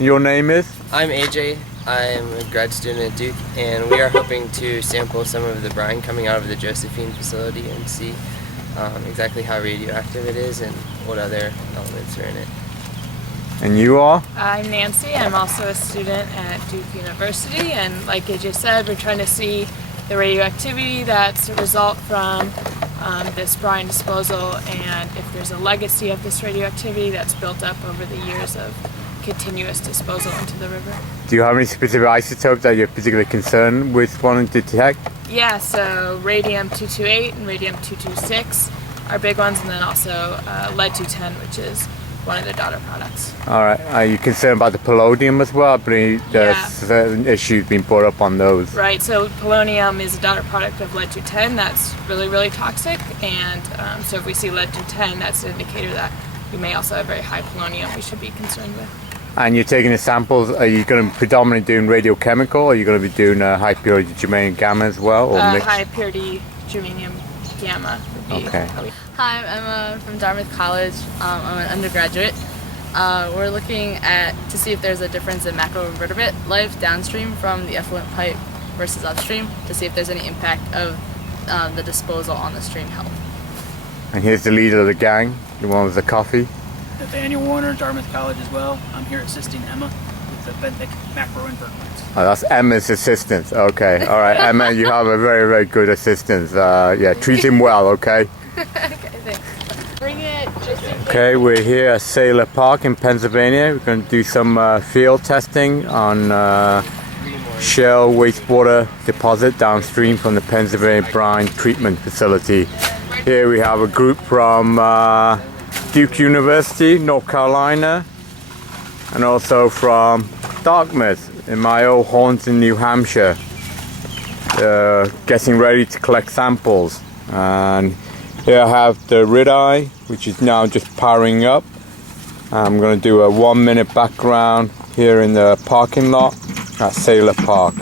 Your name is? I'm AJ. I'm a grad student at Duke, and we are hoping to sample some of the brine coming out of the Josephine facility and see exactly how radioactive it is and what other elements are in it. And you are? I'm Nancy. I'm also a student at Duke University, and like AJ said, we're trying to see the radioactivity that's a result from this brine disposal, and if there's a legacy of this radioactivity that's built up over the years of continuous disposal into the river. Do you have any specific isotopes that you're particularly concerned with wanting to detect? Yeah, so radium-228 and radium-226 are big ones, and then also lead-210, which is one of the daughter products. All right. Are you concerned about the polonium as well? I believe there's certain issues being brought up on those. Right, so polonium is a daughter product of lead-210 that's really, really toxic, and so if we see lead-210, that's an indicator that we may also have very high polonium we should be concerned with. And you're taking the samples, are you going to be predominantly doing radiochemical, or are you going to be doing high purity germanium gamma as well? Or high purity germanium gamma would be. Okay. Hi, I'm Emma from Dartmouth College. I'm an undergraduate. We're looking to see if there's a difference in macroinvertebrate life downstream from the effluent pipe versus upstream, to see if there's any impact of the disposal on the stream health. And here's the leader of the gang, the one with the coffee. Nathaniel Warner, Dartmouth College as well. I'm here assisting Emma with the benthic macroinvertebrates. Oh, that's Emma's assistant. Okay, all right, Emma, you have a very, very good assistant. Yeah, treat him well, okay? Okay, thanks. Bring it just in case. Okay, we're here at Sailor Park in Pennsylvania. We're going to do some field testing on Shell wastewater deposit downstream from the Pennsylvania Brine Treatment Facility. Here we have a group from Duke University, North Carolina, and also from Dartmouth in my old haunts in New Hampshire, getting ready to collect samples. And here I have the red-eye, which is now just powering up. I'm going to do a 1-minute background here in the parking lot at Sailor Park.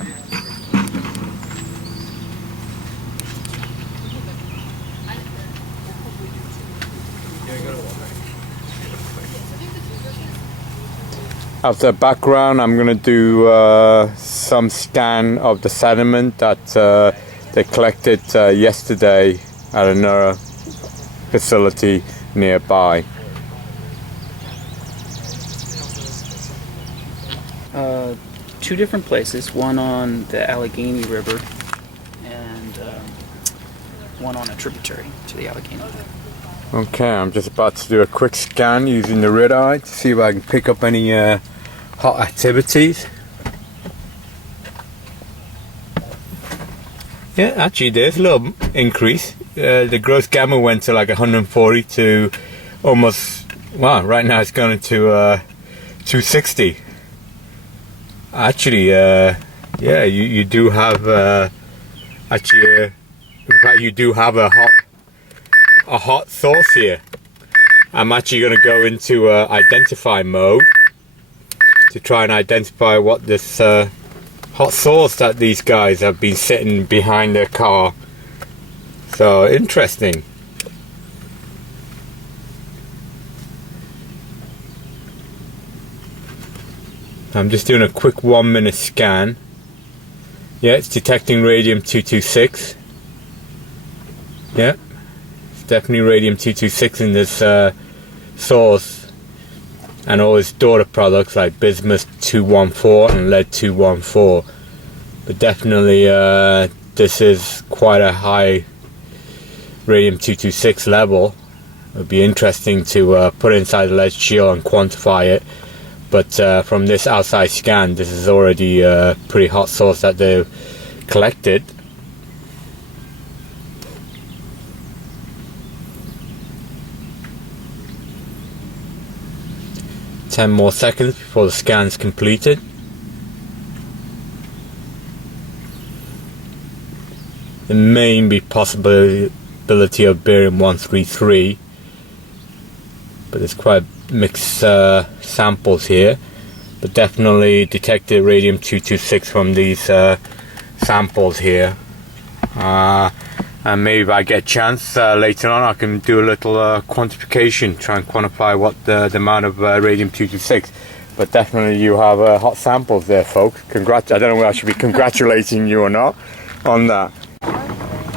After background, I'm going to do some scan of the sediment that they collected yesterday at another facility nearby. Two different places, one on the Allegheny River and one on a tributary to the Allegheny. Okay, I'm just about to do a quick scan using the red-eye to see if I can pick up any hot activities. Yeah, actually there's a little increase. The gross gamma went to like 140 to almost, wow, right now it's going to 260. Actually, yeah, you do have, actually, in fact you do have a hot source here. I'm actually going to go into identify mode to try and identify what this hot source that these guys have been sitting behind their car. So interesting. I'm just doing a quick 1-minute scan. Yeah, it's detecting radium-226. Yeah, it's definitely radium-226 in this source, and all its daughter products like bismuth-214 and lead-214. But definitely this is quite a high radium-226 level. It would be interesting to put it inside the lead shield and quantify it. But from this outside scan, this is already a pretty hot source that they've collected. Ten more seconds before the scan is completed. There may be possibility of barium-133, but there's quite mixed samples here. But definitely detected radium-226 from these samples here. And maybe if I get a chance later on, I can do a little quantification, try and quantify what the amount of radium-226. but definitely you have hot samples there, folks. I don't know whether I should be congratulating you or not on that.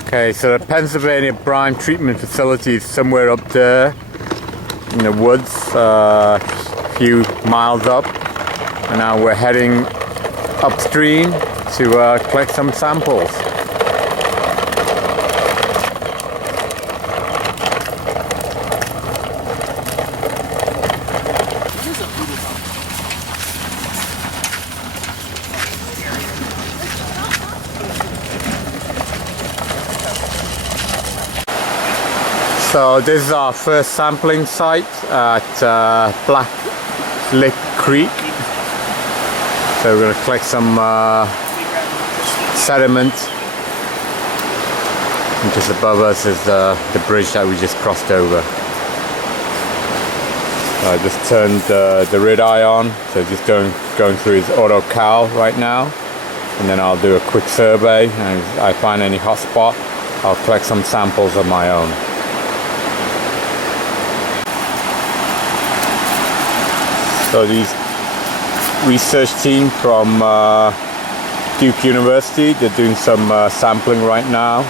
Okay, so the Pennsylvania brine treatment facility is somewhere up there in the woods, a few miles up, and now we're heading upstream to collect some samples. So this is our first sampling site at Black Lick Creek. So we're going to collect some sediment. And just above us is the bridge that we just crossed over. I just turned the red eye on, so just going through his auto cal right now. And then I'll do a quick survey, and if I find any hot spot, I'll collect some samples of my own. So these research team from Duke University, they're doing some sampling right now.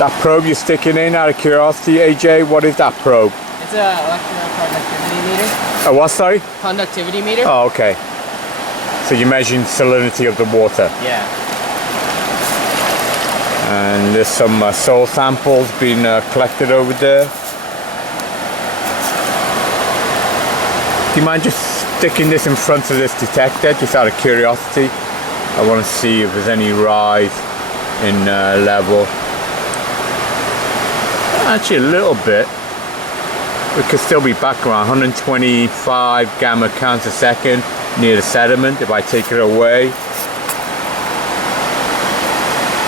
That probe you're sticking in, out of curiosity, AJ, what is that probe? It's a electroconductivity meter. A what, sorry? Conductivity meter? Oh, okay. So you're measuring salinity of the water. Yeah. And there's some soil samples being collected over there. Do you mind just sticking this in front of this detector, just out of curiosity? I want to see if there's any rise in level. Actually, a little bit. It could still be back around 125 gamma counts a second near the sediment. If I take it away,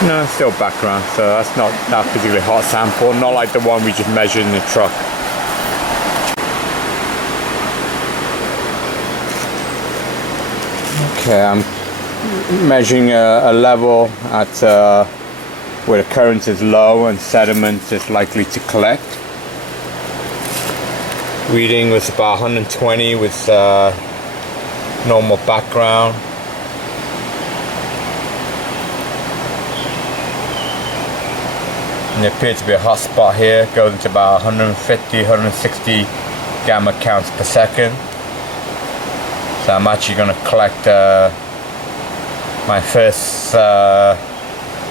no, it's still background. So that's not that particularly hot sample. Not like the one we just measured in the truck. Okay, I'm measuring a level at where the current is low and sediment is likely to collect. Reading was about 120 with normal background. And there appears to be a hot spot here, goes into about 150, 160 gamma counts per second. So I'm actually going to collect my first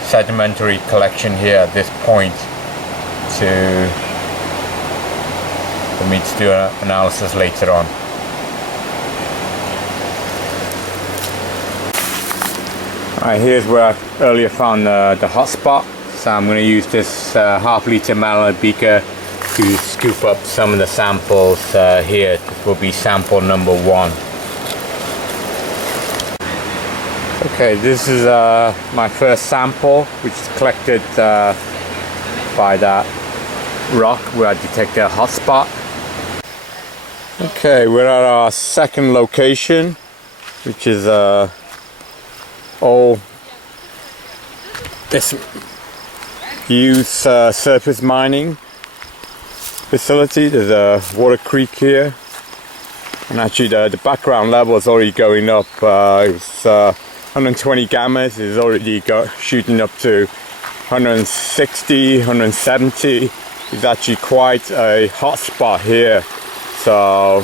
sedimentary collection here at this point for me to do an analysis later on. Alright, here's where I earlier found the hot spot. So I'm going to use this half-liter Mallet beaker to scoop up some of the samples here. This will be sample number 1. Okay, this is my first sample, which is collected by that rock where I detected a hot spot. Okay, we're at our second location, which is all this used surface mining facility. There's a water creek here, and actually the background level is already going up. It was 120 gammas, is already shooting up to 160, 170. It's actually quite a hot spot here. So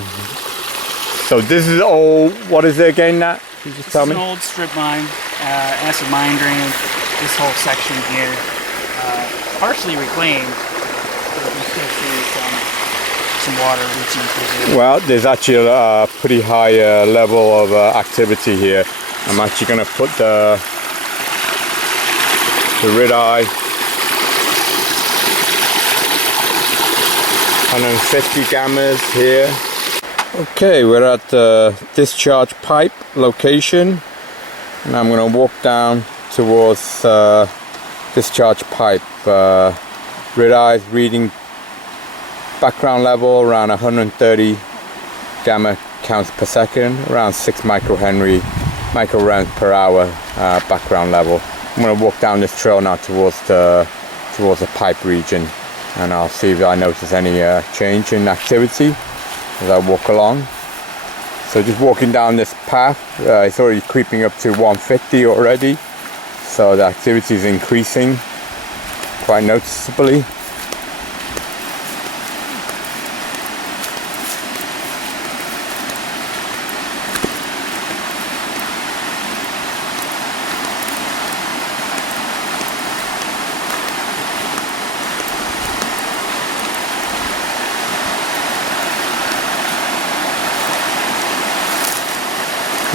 this is all, what is it again, Nat? Can you just tell me? It's an old strip mine, acid mine drainage. This whole section here, partially reclaimed, but you can still see some water reaching through. Well, there's actually a pretty high level of activity here. I'm actually going to put the red eye 150 gammas here. Okay, we're at the discharge pipe location, and I'm going to walk down towards discharge pipe. Red eye reading background level around 130 gamma counts per second, around 6 microramps per hour background level. I'm going to walk down this trail now towards the pipe region, and I'll see if I notice any change in activity as I walk along. So just walking down this path, it's already creeping up to 150 already. So the activity is increasing quite noticeably.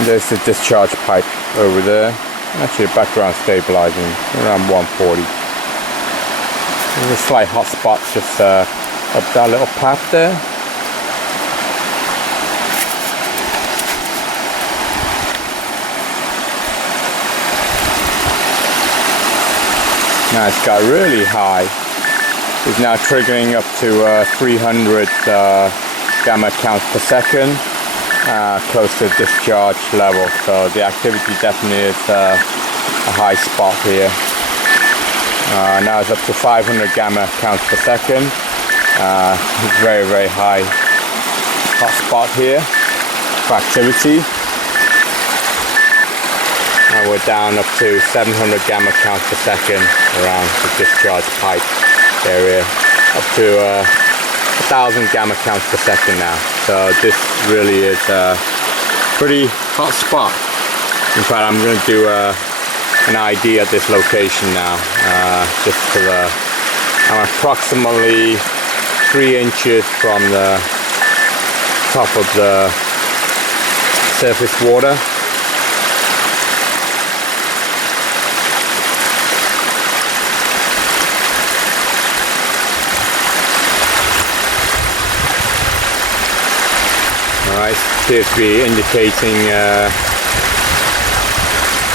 There's the discharge pipe over there. Actually, background stabilizing around 140. There's a slight hot spot just up that little path there. Now it's got really high. It's now triggering up to 300 gamma counts per second. Close to discharge level, so the activity definitely is a high spot here. Now it's up to 500 gamma counts per second. Very, very high hot spot here for activity. Now we're down up to 700 gamma counts per second around the discharge pipe area, up to 1,000 gamma counts per second now. So this really is a pretty hot spot. In fact, I'm going to do an ID at this location now. Just to I'm approximately 3 inches from the top of the surface water. Alright, appears to be indicating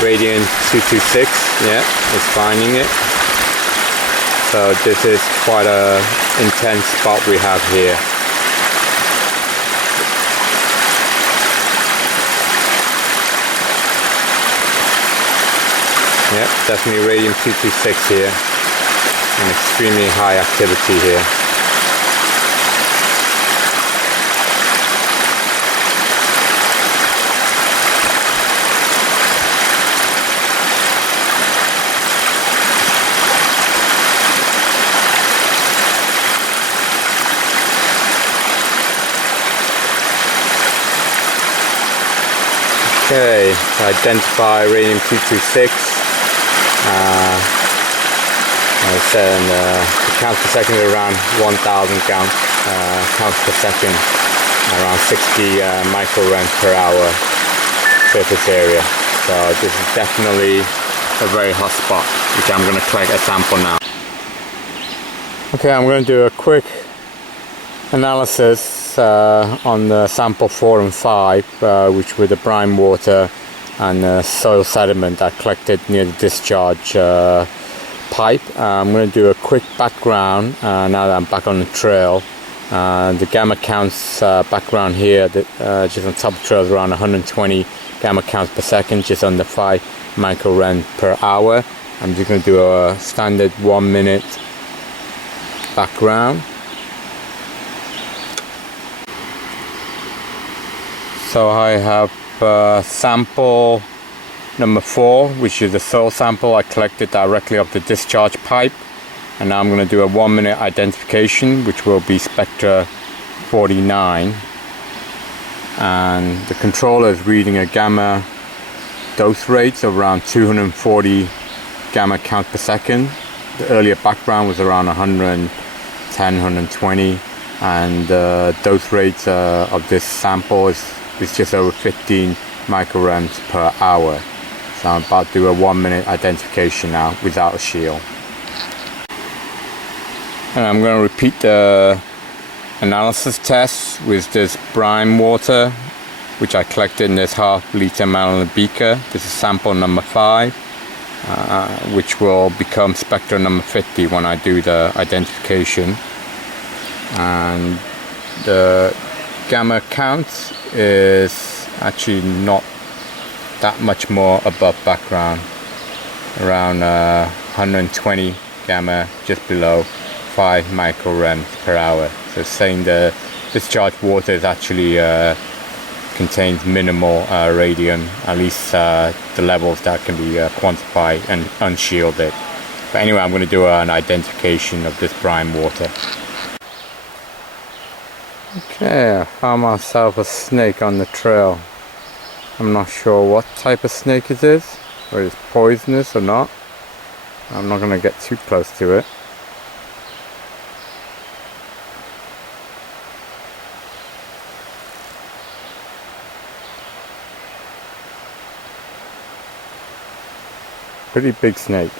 radiant 226. Yeah, it's finding it. So this is quite a intense spot we have here. Yeah, definitely radium 226 here. An extremely high activity here. Okay, identify radium 226. I said the counts per second is around 1,000 counts per second, around 60 microrams per hour surface area. So this is definitely a very hot spot, which I'm going to collect a sample now. Okay, I'm going to do a quick analysis on the sample 4 and 5, which were the brine water and soil sediment that collected near the discharge pipe. I'm going to do a quick background now that I'm back on the trail. The gamma counts background here, just on top of the trail, is around 120 gamma counts per second, just under 5 microrams per hour. I'm just going to do a standard 1 minute background. So I have sample number 4, which is the soil sample I collected directly off the discharge pipe, and now I'm going to do a 1 minute identification, which will be spectra 49, and the controller is reading a gamma dose rate of around 240 gamma count per second. The earlier background was around 110, 120, and the dose rate of this sample is just over 15 micrograms per hour. So I'm about to do a 1 minute identification now without a shield. And I'm going to repeat the analysis test with this brine water, which I collected in this half-liter milliliter beaker. This is sample number 5, which will become spectra number 50 when I do the identification. And the gamma count is actually not that much more above background, around 120 gamma, just below 5 micrograms per hour. So saying the discharge water is actually contains minimal radium, at least the levels that can be quantified and unshielded. But anyway, I'm going to do an identification of this brine water. Okay, I found myself a snake on the trail. I'm not sure what type of snake it is, whether it's poisonous or not. I'm not going to get too close to it. Pretty big snake.